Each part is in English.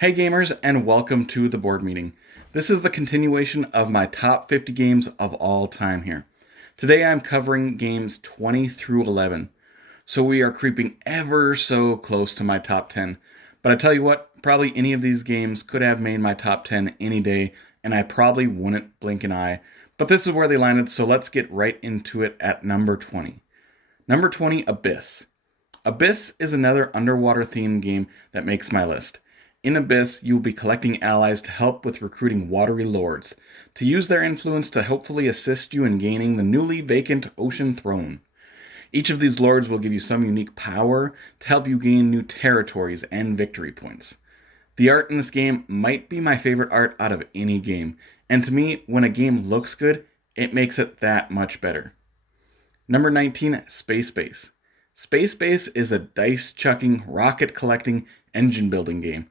Hey gamers, and welcome to the board meeting. This is the continuation of my top 50 games of all time here. Today I'm covering games 20 through 11, so we are creeping ever so close to my top 10. But I tell you what, probably any of these games could have made my top 10 any day, and I probably wouldn't blink an eye. But this is where they landed, so let's get right into it at number 20. Number 20, Abyss. Abyss is another underwater themed game that makes my list. In Abyss, you will be collecting allies to help with recruiting watery lords, to use their influence to hopefully assist you in gaining the newly vacant Ocean Throne. Each of these lords will give you some unique power to help you gain new territories and victory points. The art in this game might be my favorite art out of any game, and to me, when a game looks good, it makes it that much better. Number 19, Space Base. Space Base is a dice chucking, rocket collecting, engine building game.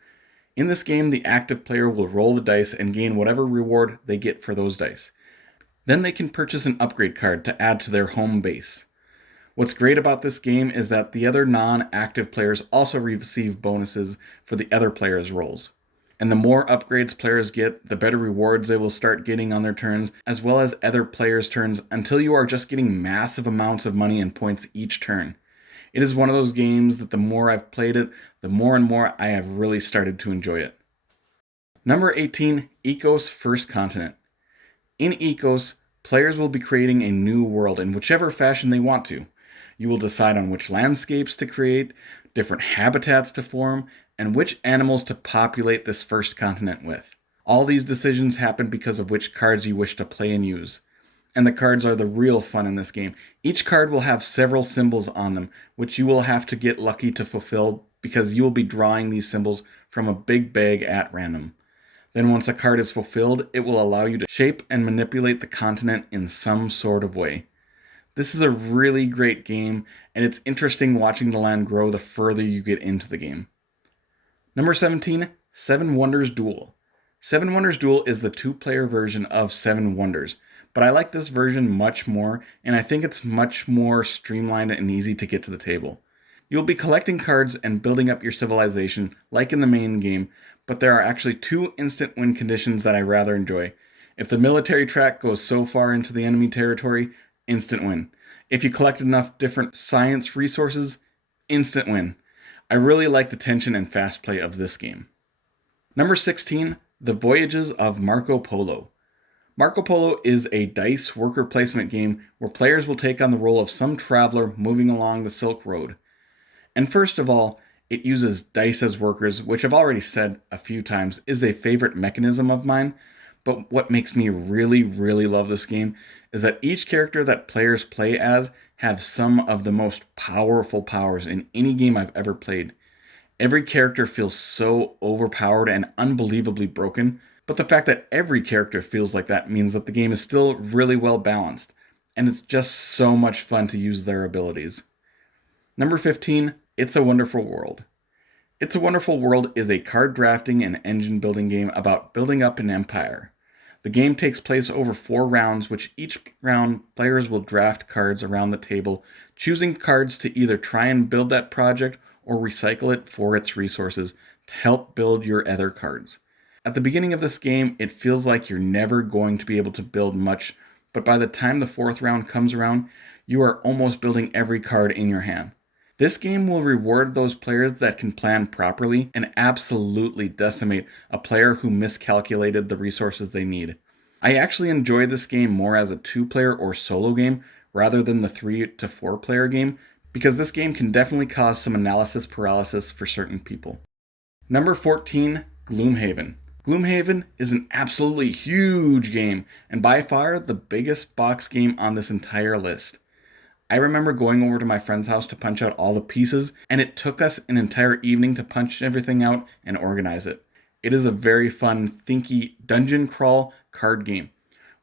In this game, the active player will roll the dice and gain whatever reward they get for those dice. Then they can purchase an upgrade card to add to their home base. What's great about this game is that the other non-active players also receive bonuses for the other players' rolls. And the more upgrades players get, the better rewards they will start getting on their turns, as well as other players' turns, until you are just getting massive amounts of money and points each turn. It is one of those games that the more I've played it, the more and more I have really started to enjoy it. Number 18, Ecos First Continent. In Ecos, players will be creating a new world in whichever fashion they want to. You will decide on which landscapes to create, different habitats to form, and which animals to populate this first continent with. All these decisions happen because of which cards you wish to play and use. And the cards are the real fun in this game. Each card will have several symbols on them, which you will have to get lucky to fulfill because you will be drawing these symbols from a big bag at random. Then once a card is fulfilled, it will allow you to shape and manipulate the continent in some sort of way. This is a really great game, and it's interesting watching the land grow the further you get into the game. Number 17, Seven Wonders Duel. Seven Wonders Duel is the two-player version of Seven Wonders, but I like this version much more, and I think it's much more streamlined and easy to get to the table. You'll be collecting cards and building up your civilization, like in the main game, but there are actually two instant win conditions that I rather enjoy. If the military track goes so far into the enemy territory, instant win. If you collect enough different science resources, instant win. I really like the tension and fast play of this game. Number 16, The Voyages of Marco Polo. Marco Polo is a dice worker placement game where players will take on the role of some traveler moving along the Silk Road. And first of all, it uses dice as workers, which I've already said a few times is a favorite mechanism of mine. But what makes me really love this game is that each character that players play as have some of the most powerful powers in any game I've ever played. Every character feels so overpowered and unbelievably broken, but the fact that every character feels like that means that the game is still really well balanced, and it's just so much fun to use their abilities. Number 15, It's a Wonderful World. It's a Wonderful World is a card drafting and engine building game about building up an empire. The game takes place over 4 rounds, which each round players will draft cards around the table, choosing cards to either try and build that project or recycle it for its resources to help build your other cards. At the beginning of this game, it feels like you're never going to be able to build much, but by the time the 4th round comes around, you are almost building every card in your hand. This game will reward those players that can plan properly and absolutely decimate a player who miscalculated the resources they need. I actually enjoy this game more as a 2-player or solo game rather than the 3 to 4-player game, because this game can definitely cause some analysis paralysis for certain people. Number 14, Gloomhaven. Gloomhaven is an absolutely huge game, and by far the biggest box game on this entire list. I remember going over to my friend's house to punch out all the pieces, and it took us an entire evening to punch everything out and organize it. It is a very fun, thinky dungeon crawl card game,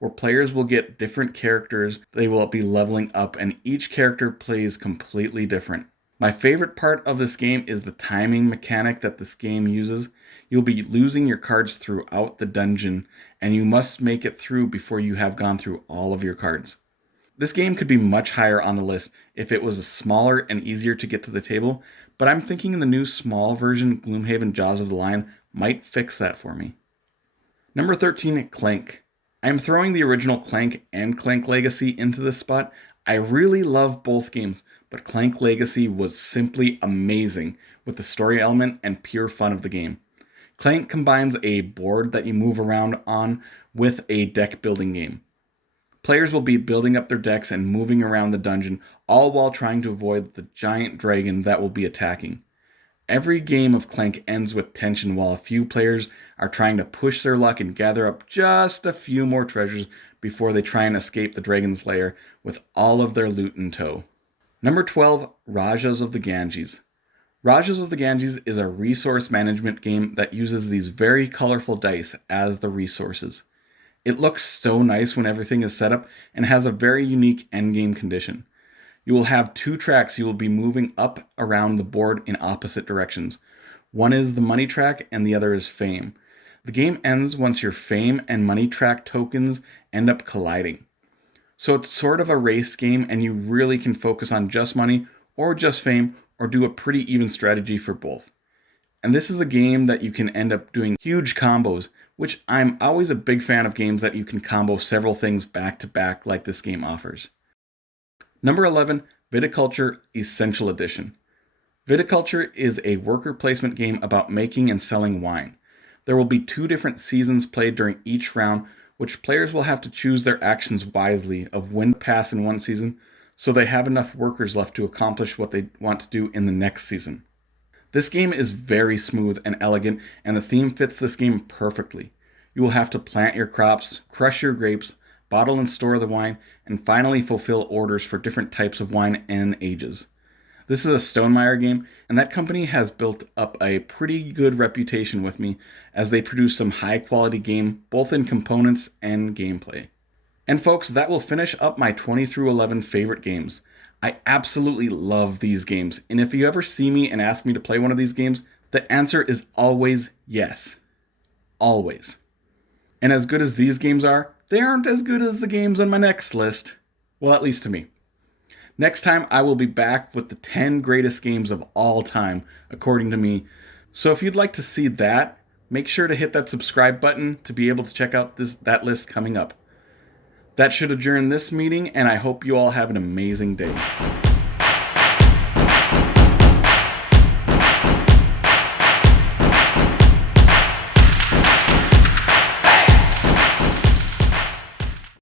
where players will get different characters they will be leveling up, and each character plays completely different. My favorite part of this game is the timing mechanic that this game uses. You'll be losing your cards throughout the dungeon, and you must make it through before you have gone through all of your cards. This game could be much higher on the list if it was smaller and easier to get to the table, but I'm thinking the new small version, Gloomhaven Jaws of the Lion, might fix that for me. Number 13, Clank. I am throwing the original Clank and Clank Legacy into this spot. I really love both games, but Clank Legacy was simply amazing with the story element and pure fun of the game. Clank combines a board that you move around on with a deck building game. Players will be building up their decks and moving around the dungeon, all while trying to avoid the giant dragon that will be attacking. Every game of Clank ends with tension while a few players are trying to push their luck and gather up just a few more treasures before they try and escape the dragon's lair with all of their loot in tow. Number 12, Rajas of the Ganges. Rajas of the Ganges is a resource management game that uses these very colorful dice as the resources. It looks so nice when everything is set up and has a very unique endgame condition. You will have 2 tracks you will be moving up around the board in opposite directions. One is the money track and the other is fame. The game ends once your fame and money track tokens end up colliding. So it's sort of a race game and you really can focus on just money or just fame or do a pretty even strategy for both. And this is a game that you can end up doing huge combos, which I'm always a big fan of games that you can combo several things back to back like this game offers. Number 11, Viticulture Essential Edition. Viticulture is a worker placement game about making and selling wine. There will be 2 different seasons played during each round, which players will have to choose their actions wisely of when to pass in one season, so they have enough workers left to accomplish what they want to do in the next season. This game is very smooth and elegant, and the theme fits this game perfectly. You will have to plant your crops, crush your grapes, bottle and store the wine, and finally fulfill orders for different types of wine and ages. This is a Stonemaier game, and that company has built up a pretty good reputation with me as they produce some high quality game both in components and gameplay. And folks, that will finish up my 20 through 11 favorite games. I absolutely love these games, and if you ever see me and ask me to play one of these games, the answer is always yes. Always. And as good as these games are, they aren't as good as the games on my next list. Well, at least to me. Next time, I will be back with the 10 greatest games of all time, according to me. So if you'd like to see that, make sure to hit that subscribe button to be able to check out that list coming up. That should adjourn this meeting, and I hope you all have an amazing day.